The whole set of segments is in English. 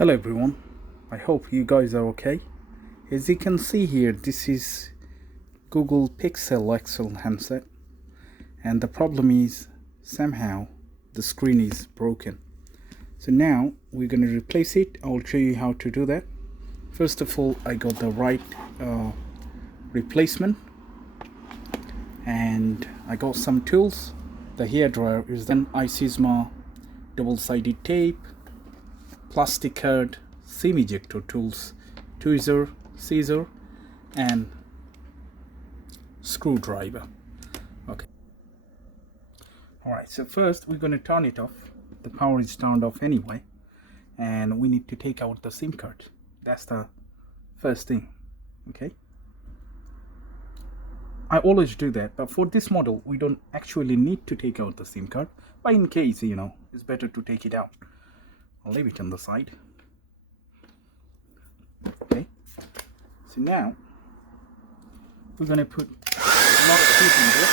Hello everyone, I hope you guys are okay. As you can see here, this is Google Pixel XL handset, and the problem is somehow the screen is broken. So now we're going to replace it. I'll show you how to do that. First of all, I got the right replacement, and I got some tools. The hairdryer is then iSysma double-sided tape, plastic card, seam ejector tools, tweezer, scissor, and screwdriver. Okay. Alright, so first we're going to turn it off. The power is turned off anyway, and we need to take out the SIM card. That's the first thing. Okay. I always do that, but for this model we don't actually need to take out the SIM card, but in case, it's better to take it out. I'll leave it on the side. Okay, so now we're going to put a lot of heat in there.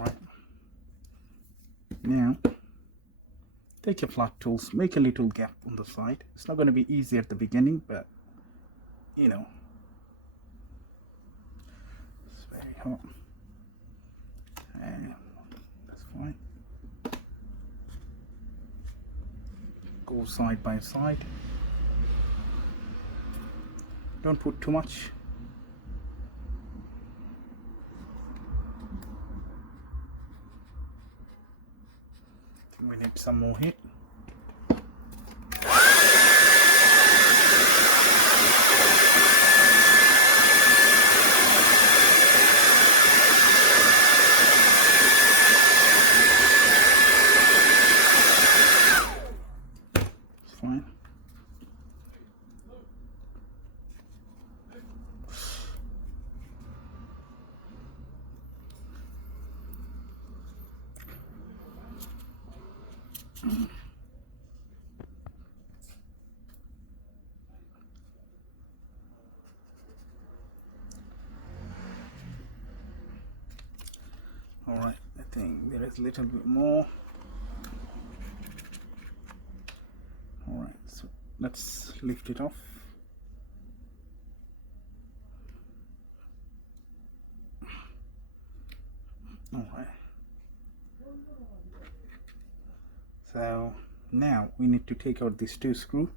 Right. Now take your flat tools, make a little gap on the side. It's not going to be easy at the beginning, but it's very hot, and that's fine. Go side by side. Don't put too much. We need some more heat. It's fine. Alright, I think there is a little bit more. Alright, so let's lift it off. Alright. So now we need to take out these two screws.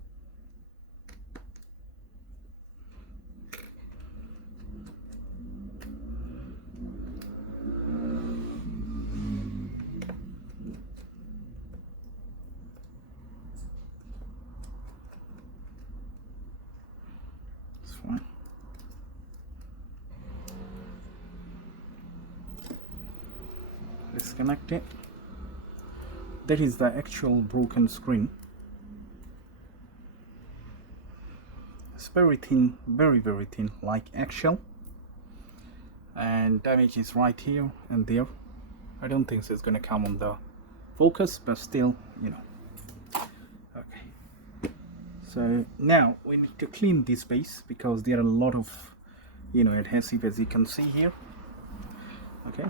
It's fine. Disconnect it. That is the actual broken screen. It's very thin, very thin, like eggshell, and damage is right here and there. I don't think it's gonna come on the focus, but still, okay. So now we need to clean this base because there are a lot of adhesive, as you can see here. Okay.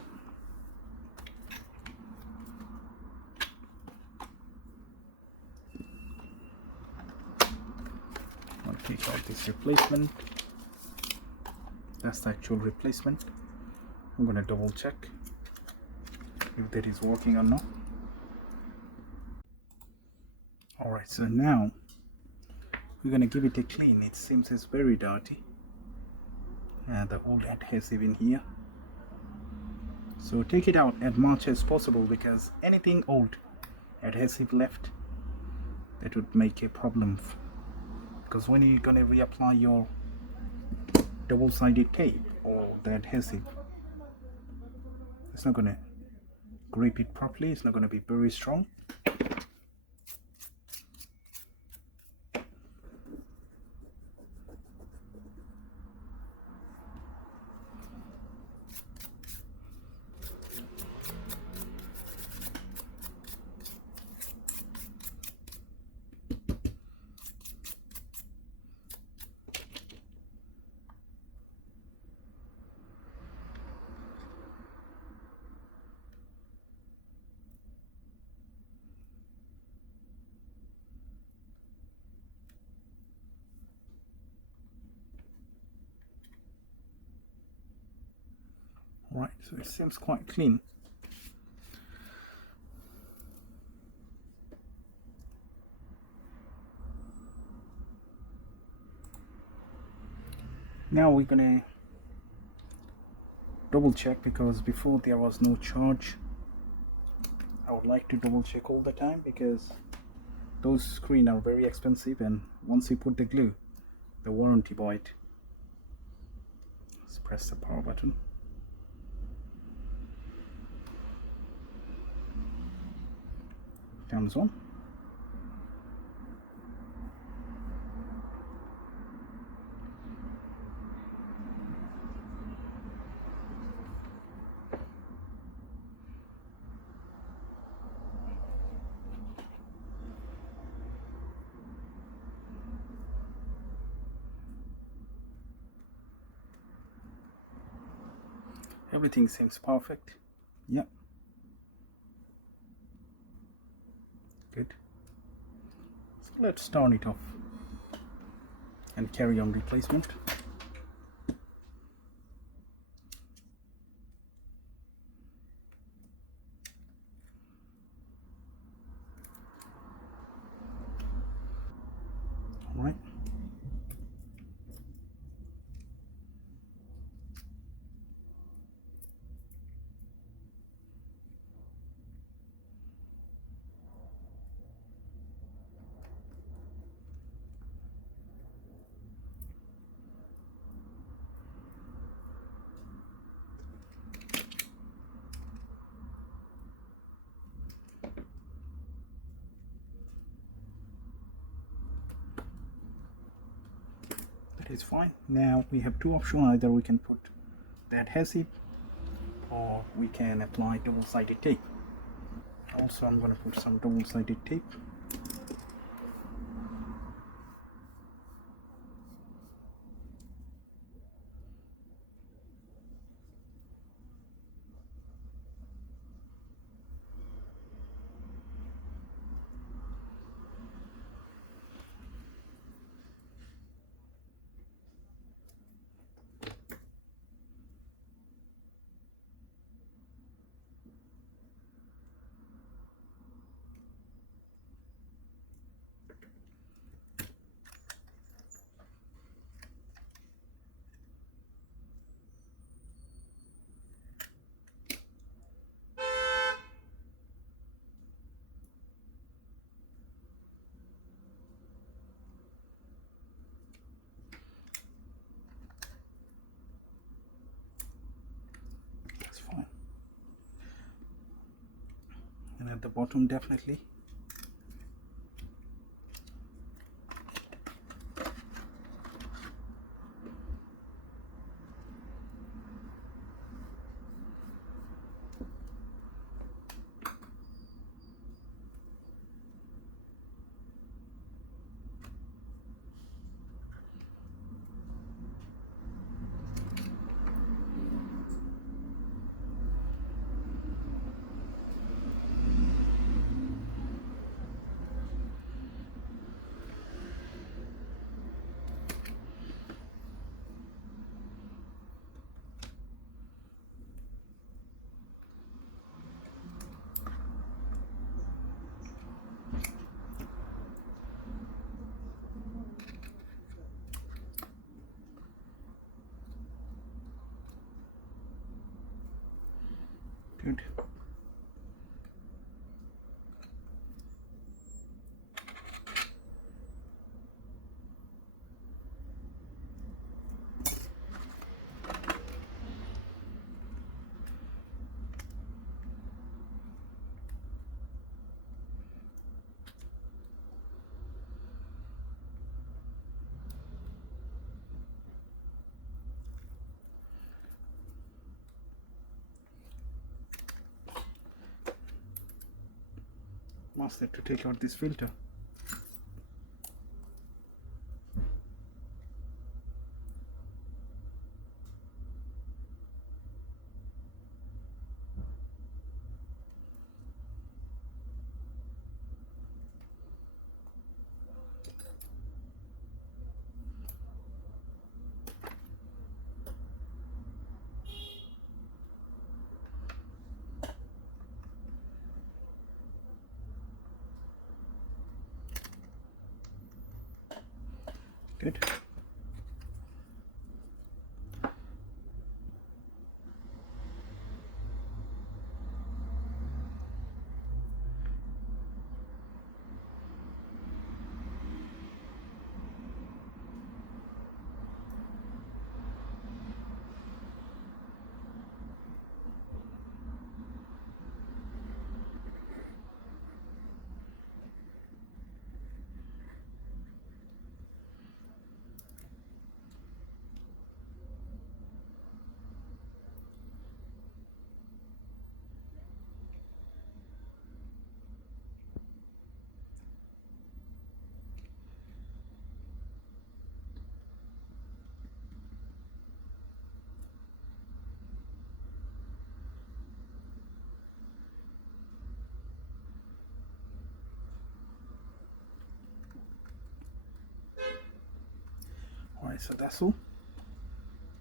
Take out this replacement. That's the actual replacement. I'm going to double check if that is working or not. Alright, so now we're going to give it a clean. It seems it's very dirty. The old adhesive in here. So take it out as much as possible, because anything old adhesive left, that would make a problem. Because when you're going to reapply your double-sided tape or the adhesive, it's not going to grip it properly. It's not going to be very strong. Right, so it seems quite clean. Now we're gonna double check, because before there was no charge. I would like to double check all the time, because those screens are very expensive, and once you put the glue, the warranty void. Let's press the power button. Comes on. Everything seems perfect. Yep. Good. So let's turn it off and carry on replacement. All right. That is fine. Now we have two options. Either we can put the adhesive, or we can apply double-sided tape. Also, I'm going to put some double-sided tape. That's fine. And at the bottom, definitely. Good. Master to take out this filter. Good. Alright, so that's all.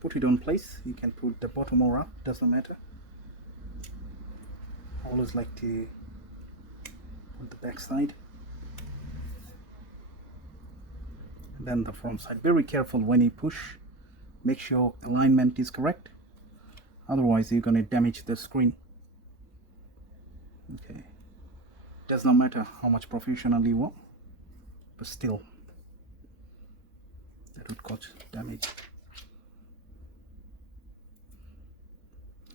Put it on place. You can put the bottom or up, doesn't matter. I always like to put the back side and then the front side. Very careful when you push, make sure alignment is correct, otherwise you're going to damage the screen. Okay, does not matter how much professional you want, but still that would cause damage.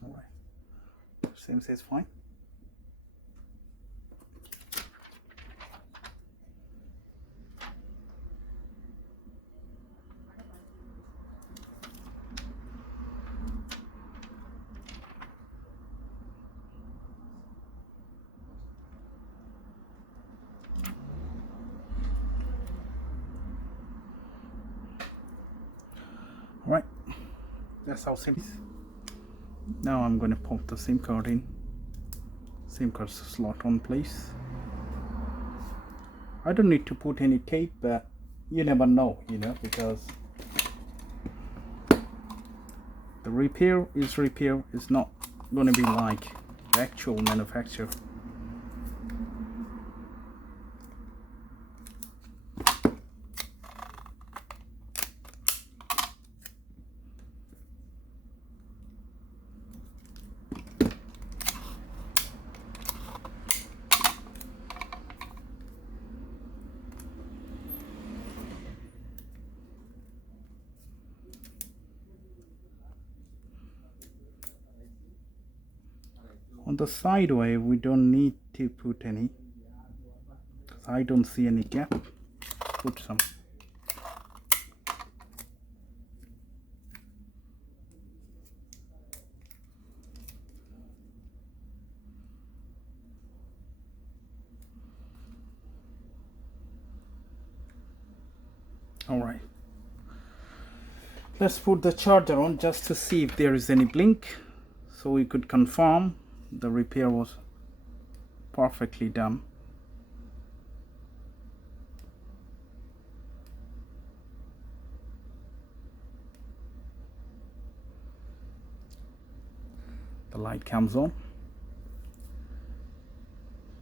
Alright, same says fine. Alright, that's how simple. Now I'm going to pop the SIM card in. SIM card slot on place. I don't need to put any tape, but you never know, because the repair is not going to be like the actual manufacturer. On the sideway, we don't need to put any, because I don't see any gap. Put some. Alright, let's put the charger on just to see if there is any blink, so we could confirm the repair was perfectly done. The light comes on,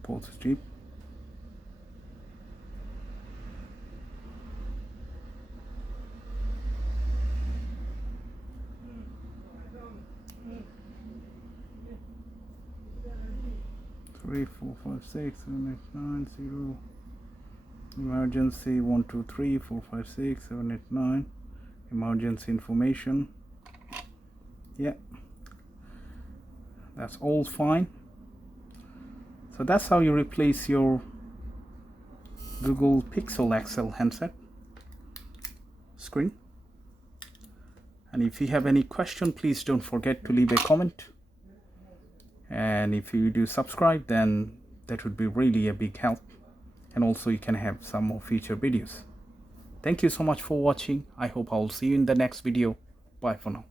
positive. Three, 4, 5, 6, 7, 8, 9, 0. Emergency 1, 2, 3, 4, 5, 6, 7, 8, 9. Emergency information. Yeah, that's all fine. So that's how you replace your Google Pixel XL handset screen. And if you have any question, please don't forget to leave a comment. And if you do subscribe, then that would be really a big help, and also you can have some more future videos. Thank you so much for watching. I hope I'll see you in the next video. Bye for now.